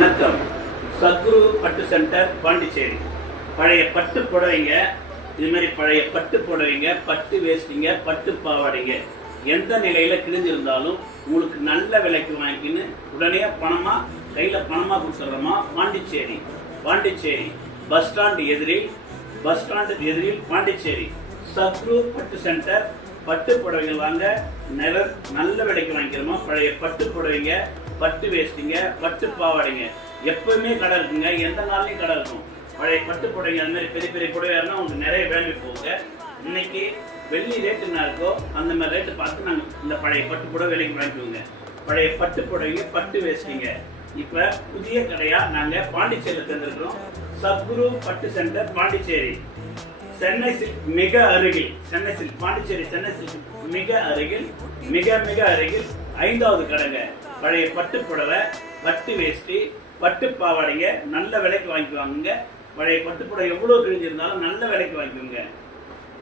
வணக்கம். சத்குரு பட்டு சென்டர், பாண்டிச்சேரி. பழைய பட்டு புடவைங்க, இது மாதிரி பழைய பட்டு புடவைங்க, பட்டு வேஷ்டிங்க, பட்டு பாவாடைங்க எந்த நிலையில கிழிஞ்சிருந்தாலும் உங்களுக்கு நல்ல விலைக்கு வாங்கிக்கின்னு உடனே கையில் பணமாக கொடுத்துட்றோமா. பாண்டிச்சேரி பஸ் ஸ்டாண்ட் எதிரில் பாண்டிச்சேரி சத்குரு பட்டு சென்டர். பட்டு புடவைகள் வாங்க, நல்ல விலைக்கு வாங்கிக்கிறோமா. பழைய பட்டு புடவைங்க, பட்டு வேஷ்டிங்க, பட்டு பாவாடைங்க எப்பவுமே கடை இருக்குங்க. எந்த நாள்லையும் கடை இருக்கும். பழைய பட்டு புடவைங்க அந்த மாதிரி பெரிய பெரிய புடவையாருன்னா உங்களுக்கு நிறைய வேலை போகுங்க. இன்னைக்கு வெள்ளி ரேட்டு என்ன இருக்கோ அந்த மாதிரி ரேட்டு பார்த்து நாங்கள் இந்த பழைய பட்டு புடவை விலைக்கு வாங்கிக்குவோங்க. பழைய பட்டு புடவைங்க, பட்டு வேஷ்டிங்க இப்போ புதிய கடையாக நாங்கள் பாண்டிச்சேரியில் தந்துருக்கிறோம். சத்குரு பட்டு சென்டர், பாண்டிச்சேரி. சென்னை சில்க் மிக அருகில், பாண்டிச்சேரி சென்னை சில்க் மிக அருகில், மிக அருகில் 5வது கடைங்க. பழைய பட்டு புடவை, பட்டு வேஷ்டி, பட்டு பாவாடைங்க நல்ல விலைக்கு வாங்கிக்குவாங்க. பழைய பட்டு புடவை எவ்வளோ கிழிஞ்சிருந்தாலும் நல்ல விலைக்கு வாங்கிக்குவாங்க.